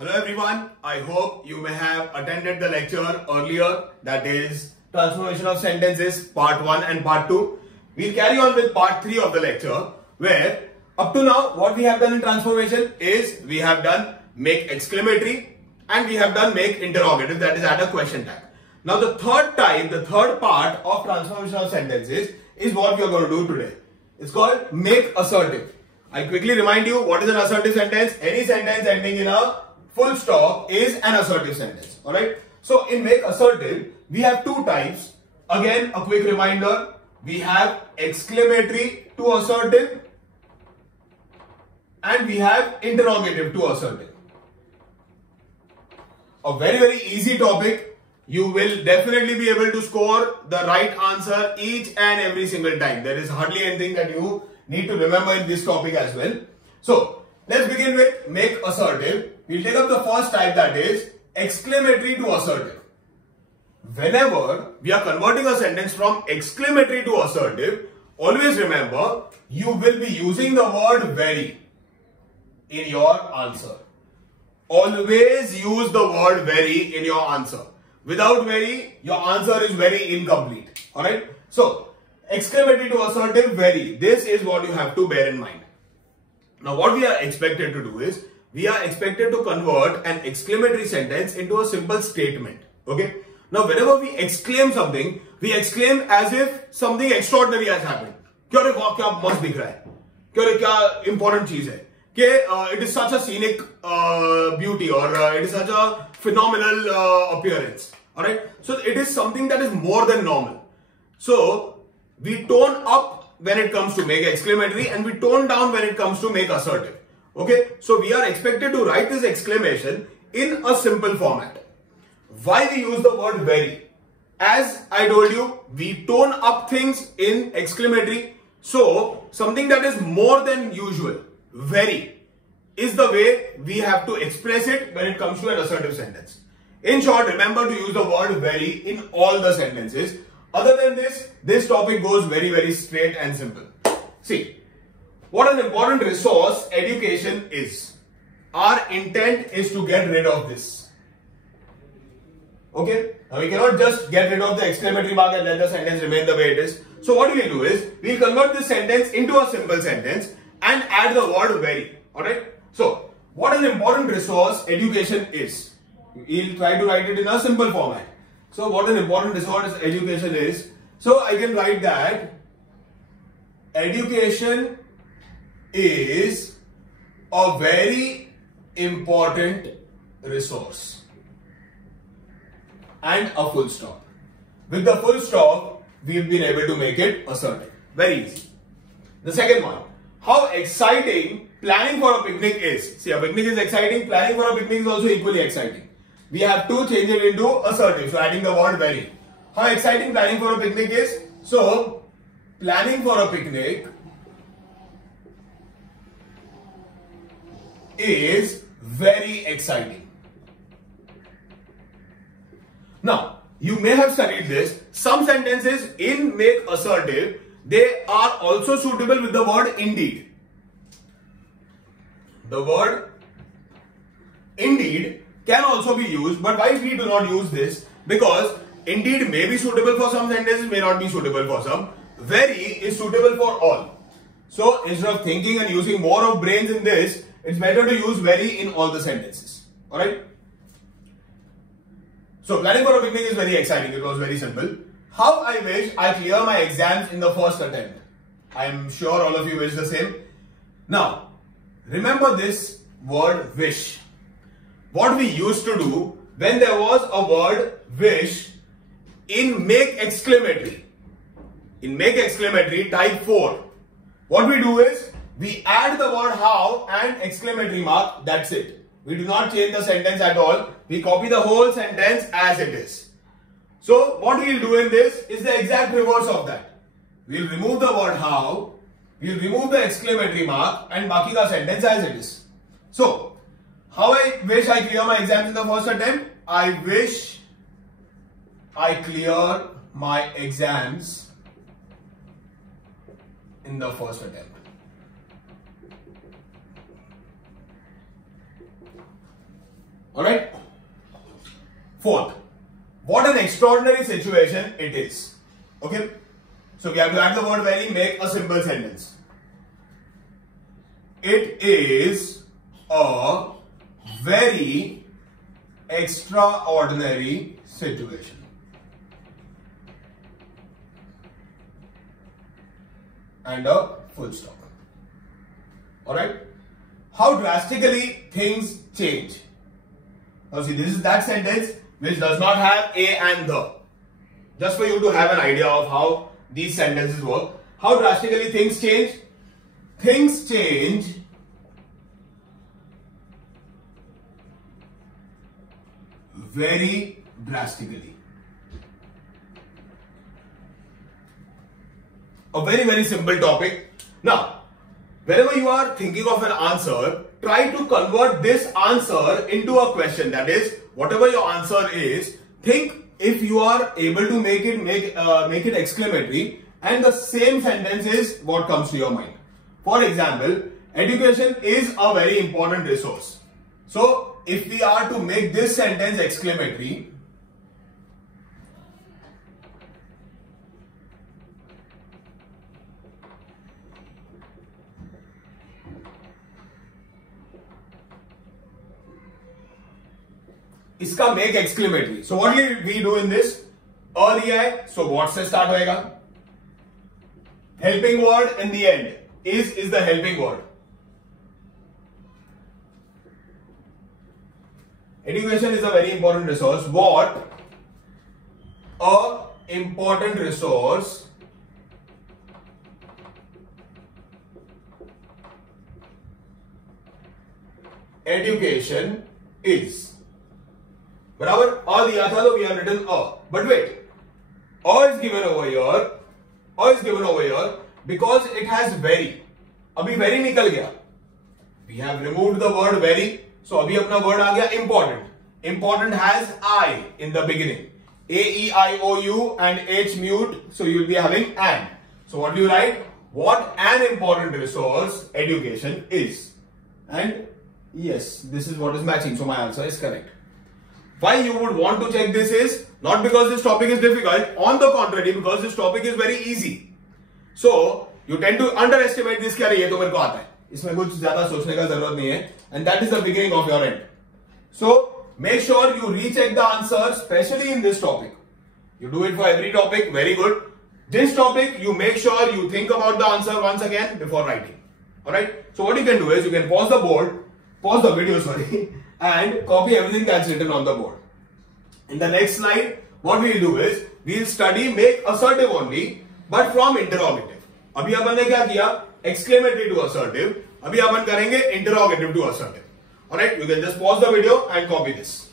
Hello everyone, I hope you may have attended the lecture earlier, that is Transformation of Sentences part 1 and part 2. We'll carry on with part 3 of the lecture, where up to now what we have done in transformation is we have done make exclamatory and we have done make interrogative, that is add a question tag. Now the third part of transformation of sentences is what we are going to do today. It's called make assertive. I quickly remind you what is an assertive sentence. Any sentence ending in a full stop is an assertive sentence. Alright. So in make assertive, we have two types. Again, a quick reminder. We have exclamatory to assertive and we have interrogative to assertive. A very easy topic. You will definitely be able to score the right answer each and every single time. There is hardly anything that you need to remember in this topic as well. So let's begin with make assertive. We'll take up the first type, that is exclamatory to assertive. Whenever we are converting a sentence from exclamatory to assertive, always remember you will be using the word very in your answer. Always use the word very in your answer. Without very, your answer is very incomplete. Alright? So, exclamatory to assertive, very. This is what you have to bear in mind. Now, what we are expected to do is, we are expected to convert an exclamatory sentence into a simple statement. Okay? Now, whenever we exclaim something, we exclaim as if something extraordinary has happened. Kya kya mast dikh raha hai? Kya important cheez hai? It is such a scenic beauty, or it is such a phenomenal appearance. Alright? So, it is something that is more than normal. So, we tone up when it comes to make exclamatory and we tone down when it comes to make assertive. Okay, so we are expected to write this exclamation in a simple format. Why we use the word very? As I told you, we tone up things in exclamatory. So something that is more than usual, very, is the way we have to express it when it comes to an assertive sentence. In short, remember to use the word very in all the sentences. Other than this topic goes very straight and simple. See, what an important resource education is. Our intent is to get rid of this. Okay? Now we cannot just get rid of the exclamatory mark and let the sentence remain the way it is. So what we will do is, we will convert this sentence into a simple sentence and add the word very. Alright? So, what an important resource education is. We will try to write it in a simple format. So what an important resource education is. So I can write that education is a very important resource, and a full stop. With the full stop, we've been able to make it assertive. Very easy. The second one, how exciting planning for a picnic is. See, a picnic is exciting, planning for a picnic is also equally exciting. We have to change it into assertive, so adding the word very. How exciting planning for a picnic is? So, planning for a picnic is very exciting. Now, you may have studied this. Some sentences in make assertive, they are also suitable with the word indeed. The word indeed can also be used, but why we do not use this? Because indeed may be suitable for some sentences, may not be suitable for some. Very is suitable for all. So instead of thinking and using more of brains in this, it's better to use very in all the sentences. Alright? So planning for a picnic is very exciting. It was very simple. How I wish I clear my exams in the first attempt. I am sure all of you wish the same. Now, remember this word wish. What we used to do when there was a word wish in make exclamatory. In make exclamatory type 4. What we do is, we add the word how and exclamatory mark, that's it. We do not change the sentence at all. We copy the whole sentence as it is. So what we will do in this is the exact reverse of that. We will remove the word how, we will remove the exclamatory mark and baki ka sentence as it is. So, how I wish I clear my exams in the first attempt? I wish I clear my exams in the first attempt. Alright? Fourth, what an extraordinary situation it is. Okay? So we have to add the word very, make a simple sentence. It is a very extraordinary situation. And a full stop. Alright? How drastically things change. Now see, this is that sentence which does not have a and the. Just for you to have an idea of how these sentences work. How drastically things change? Things change very drastically. A very, very simple topic. Now, whenever you are thinking of an answer, try to convert this answer into a question. That is, whatever your answer is, think if you are able to make it exclamatory, and the same sentence is what comes to your mind. For example, education is a very important resource. So, if we are to make this sentence exclamatory, इसका make exclamatory. So what will we do in this? A दिया है, so what से start होएगा? Helping word in the end. Is the helping word. Education is a very important resource. What a important resource education is. बराबर अ दिया था तो we have written a. But wait, a is given over here. A is given over here because it has very. अभी very निकल गया. We have removed the word very. So अभी अपना word आ गया important. Important has I in the beginning. A, E, I, O, U and H mute. So you will be having an. So what do you write? What an important resource education is. And yes, this is what is matching. So my answer is correct. Why you would want to check this is not because this topic is difficult. On the contrary, because this topic is very easy. So you tend to underestimate this. क्या ये तो मेरे को आता है. इसमें कुछ ज़्यादा सोचने का जरूरत नहीं है. And that is the beginning of your end. So make sure you recheck the answer, especially in this topic. You do it for every topic. Very good. This topic, you make sure you think about the answer once again before writing. Alright. So what you can do is you can pause the board, pause the video, sorry, and copy everything that's written on the board. In the next slide, what we will do is we will study make assertive only, but from interrogative. अभी अपन ने क्या किया? Exclamatory to assertive. अभी अपन करेंगे interrogative to assertive. Alright, you can just pause the video and copy this.